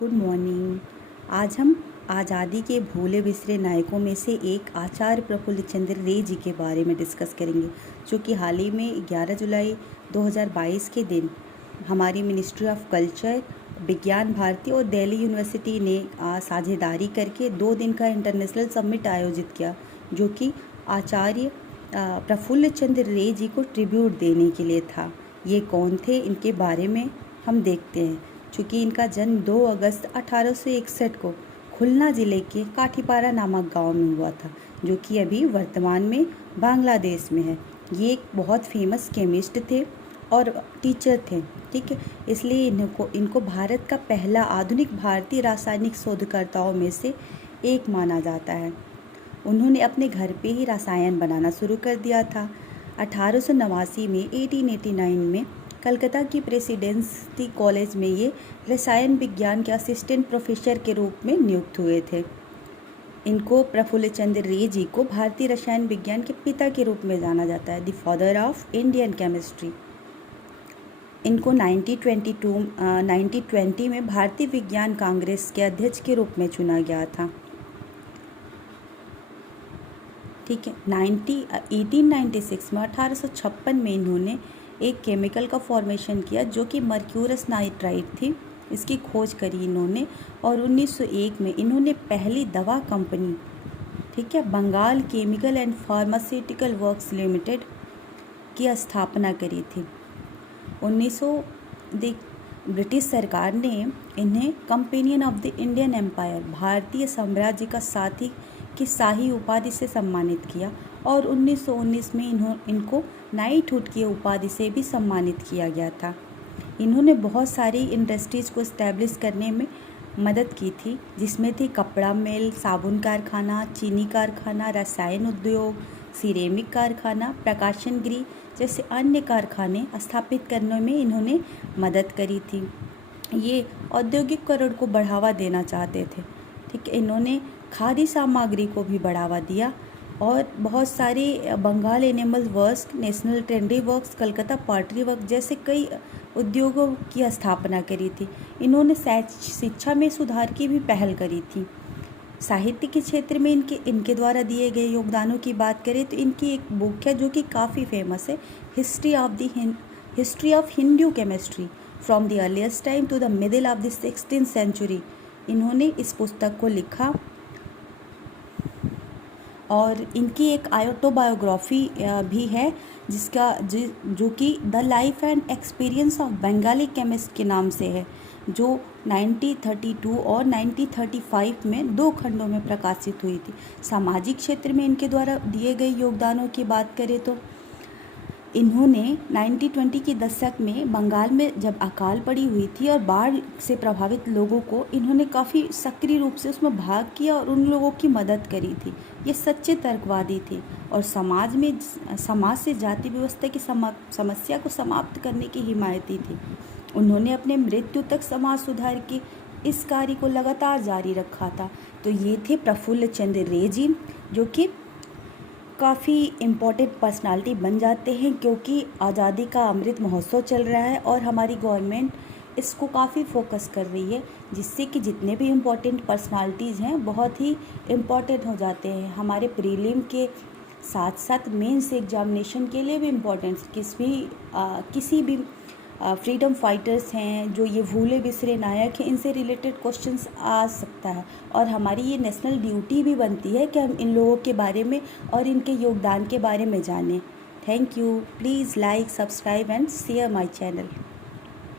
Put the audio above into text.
Good morning. आज हम आज़ादी के भूले बिसरे नायकों में से एक आचार्य प्रफुल्ल चंद्र रे जी के बारे में डिस्कस करेंगे, जो कि हाल ही में 11 जुलाई 2022 के दिन हमारी मिनिस्ट्री ऑफ कल्चर, विज्ञान भारती और दिल्ली यूनिवर्सिटी ने साझेदारी करके 2 दिन का इंटरनेशनल समिट आयोजित किया, जो कि आचार्य प्रफुल्ल चंद्र रे जी को ट्रिब्यूट देने के लिए था। ये कौन थे, इनके बारे में हम देखते हैं। चूँकि इनका जन्म 2 अगस्त 1861 को खुलना ज़िले के काठीपारा नामक गांव में हुआ था, जो कि अभी वर्तमान में बांग्लादेश में है। ये एक बहुत फेमस केमिस्ट थे और टीचर थे, ठीक है। इसलिए इनको भारत का पहला आधुनिक भारतीय रासायनिक शोधकर्ताओं में से एक माना जाता है। उन्होंने अपने घर पे ही रसायन बनाना शुरू कर दिया था। 1889 में 1889 में कलकत्ता की प्रेसिडेंसी कॉलेज में ये रसायन विज्ञान के असिस्टेंट प्रोफेसर के रूप में नियुक्त हुए थे। इनको प्रफुल्ल चंद्र रे जी को भारतीय रसायन विज्ञान के पिता के रूप में जाना जाता है, the father of Indian chemistry. इनको 1920 में भारतीय विज्ञान कांग्रेस के अध्यक्ष के रूप में चुना गया था, ठीक है। 1896 में 1856 में इन्होंने एक केमिकल का फॉर्मेशन किया, जो कि मर्क्यूरस नाइट्राइड थी। इसकी खोज करी इन्होंने, और 1901 में इन्होंने पहली दवा कंपनी, ठीक है, Bengal chemical and pharmaceutical works limited की स्थापना करी थी। ब्रिटिश सरकार ने इन्हें companion of the Indian empire, भारतीय साम्राज्य का साथी की शाही उपाधि से सम्मानित किया, और 1919 में इनको नाइटहुड की उपाधि से भी सम्मानित किया गया था। इन्होंने बहुत सारी इंडस्ट्रीज़ को इस्टेब्लिश करने में मदद की थी, जिसमें थी कपड़ा मिल, साबुन कारखाना, चीनी कारखाना, रसायन उद्योग, सिरेमिक कारखाना, प्रकाशन गृह जैसे अन्य कारखाने स्थापित करने में इन्होंने मदद करी थी। ये औद्योगिकरण को बढ़ावा देना चाहते थे, ठीक है। इन्होंने खादी सामग्री को भी बढ़ावा दिया, और बहुत सारे Bengal enamel works, national trendy works, Calcutta pottery work जैसे कई उद्योगों की स्थापना करी थी। इन्होंने शिक्षा में सुधार की भी पहल करी थी। साहित्य के क्षेत्र में इनके द्वारा दिए गए योगदानों की बात करें तो इनकी एक बुक है, जो कि काफ़ी फेमस है, history of Hindu chemistry from the earliest time to the middle of the 16th century. इन्होंने इस पुस्तक को लिखा, और इनकी एक ऑटोबायोग्राफी भी है, जो कि the life and experience of Bengali chemist के नाम से है, जो 1932 और 1935 में 2 खंडों में प्रकाशित हुई थी। सामाजिक क्षेत्र में इनके द्वारा दिए गए योगदानों की बात करें तो इन्होंने 1920 के दशक में बंगाल में जब अकाल पड़ी हुई थी और बाढ़ से प्रभावित लोगों को इन्होंने काफ़ी सक्रिय रूप से उसमें भाग किया और उन लोगों की मदद करी थी। ये सच्चे तर्कवादी थे और समाज से जाति व्यवस्था की समस्या को समाप्त करने की हिमायती थे। उन्होंने अपने मृत्यु तक समाज सुधार के इस कार्य को लगातार जारी रखा था। तो ये थे प्रफुल्ल चंद्र रे जी, जो कि काफ़ी इम्पोर्टेंट पर्सनालिटी बन जाते हैं, क्योंकि आज़ादी का अमृत महोत्सव चल रहा है और हमारी गवर्नमेंट इसको काफ़ी फोकस कर रही है, जिससे कि जितने भी इम्पोर्टेंट पर्सनालिटीज़ हैं बहुत ही इम्पोर्टेंट हो जाते हैं। हमारे प्रीलिम के साथ साथ मेंस एग्जामिनेशन के लिए भी इम्पोर्टेंट, किसी भी फ्रीडम फाइटर्स हैं, जो ये भूले बिसरे नायक हैं, इनसे रिलेटेड क्वेश्चंस आ सकता है, और हमारी ये नेशनल ड्यूटी भी बनती है कि हम इन लोगों के बारे में और इनके योगदान के बारे में जानें। Thank you. Please like, subscribe and share my channel.